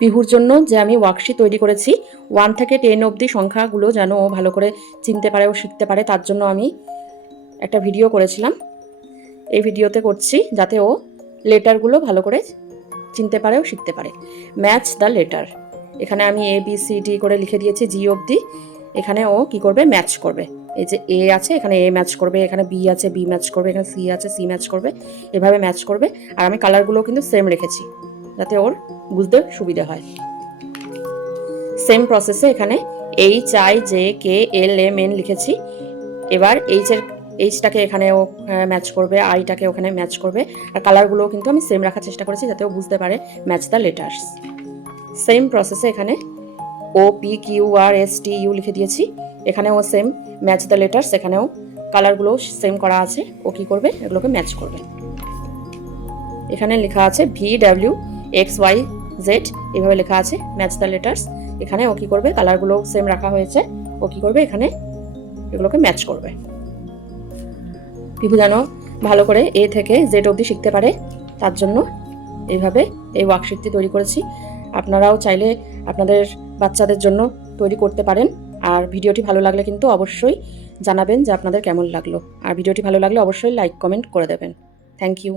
পিহুর জন্য যে আমি ওয়ার্কশিট তৈরি করেছি 1 থেকে 10 অবধি সংখ্যাগুলো যেন ও ভালো করে চিনতে পারে ও শিখতে পারে, তার জন্য আমি একটা ভিডিও করেছিলাম। এই ভিডিওতে করছি যাতে ও লেটারগুলো ভালো করে চিনতে পারে ও শিখতে পারে। ম্যাচ দ্য লেটার, এখানে আমি ABCD করে লিখে দিয়েছি জি অবধি। এখানে ও কি করবে, ম্যাচ করবে। এই যে এ আছে, এখানে এ ম্যাচ করবে, এখানে বি আছে বি ম্যাচ করবে, এখানে সি আছে সি ম্যাচ করবে, এভাবে ম্যাচ করবে। আর আমি কালারগুলো কিন্তু সেম রেখেছি যাতে ওর বুঝতে সুবিধা হয়। সেম প্রসেসে এখানে HIJKLMN লিখেছি। এবার এইচটাকে এখানে ও ম্যাচ করবে, আইটাকে ওখানে ম্যাচ করবে। আর কালারগুলোও কিন্তু আমি সেম রাখার চেষ্টা করেছি যাতে ও বুঝতে পারে ম্যাচ দ্য লেটার্স। সেম প্রসেসে এখানে OPQRSTU লিখে দিয়েছি। এখানেও সেম ম্যাচ দ্য লেটার্স, এখানেও কালারগুলো সেম করা আছে। ও কী করবে, এগুলোকে ম্যাচ করবে। এখানে লেখা আছে VWXYZ, এভাবে লেখা আছে ম্যাচ দ্য লেটার্স। এখানে ও কী করবে, কালারগুলো সেম রাখা হয়েছে, ও কী করবে, এখানে এগুলোকে ম্যাচ করবে। পিহু যেন ভালো করে A থেকে Z অবধি শিখতে পারে, তার জন্য এইভাবে এই ওয়ার্কশিটটি তৈরি করেছি। আপনারাও চাইলে আপনাদের বাচ্চাদের জন্য তৈরি করতে পারেন। আর ভিডিওটি ভালো লাগলে কিন্তু অবশ্যই জানাবেন যে আপনাদের কেমন লাগলো। আর ভিডিওটি ভালো লাগলে অবশ্যই লাইক কমেন্ট করে দেবেন। Thank you.